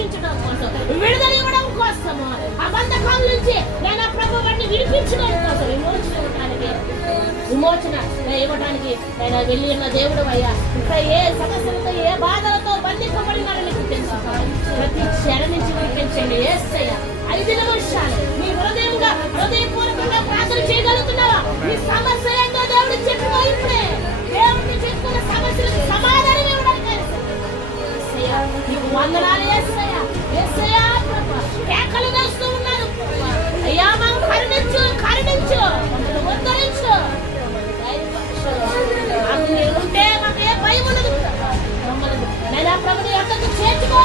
రక్షించడం కోసం, విడుదల ఇవ్వడం కోసము, ఆ బంధకాల నుంచి నేను ప్రభు వాటిని విడిపించడం కోసం విమోచన ఇవ్వడానికి నేను వెళ్ళి ఉన్న దేవుడు అయ్యా. ఇంకా ఏ సమస్యలతో ఏ బాధలతో బంధింపబడినాడో నీకు తెలుసు. ప్రతి క్షణ నుంచి విడిపించండి యేసయ్య. 5 నిమిషాలు నీ హృదయపూర్వకంగా ప్రార్థన చేయగలుగుతున్నావా? నీ సమస్య ఏంటో దేవుడు చెప్పుకో. ఇప్పుడే దేవుడిని చెప్పుకున్న సమస్యలకు సమాధానం ఇవ్వడానికి నీకు వందనాలు యేసయ్య. యేసయ్య ప్రభు కేకలు వేస్తూ ఉన్నారు. అయ్యా మాకు కరుణించు, కరుణించు, మమ్మల్ని ఉద్ధరించు. ఉంటే మాకు ఏ భయం ఉండదు. మమ్మల్ని నేను ప్రభుని యొక్కకు చేర్చుకో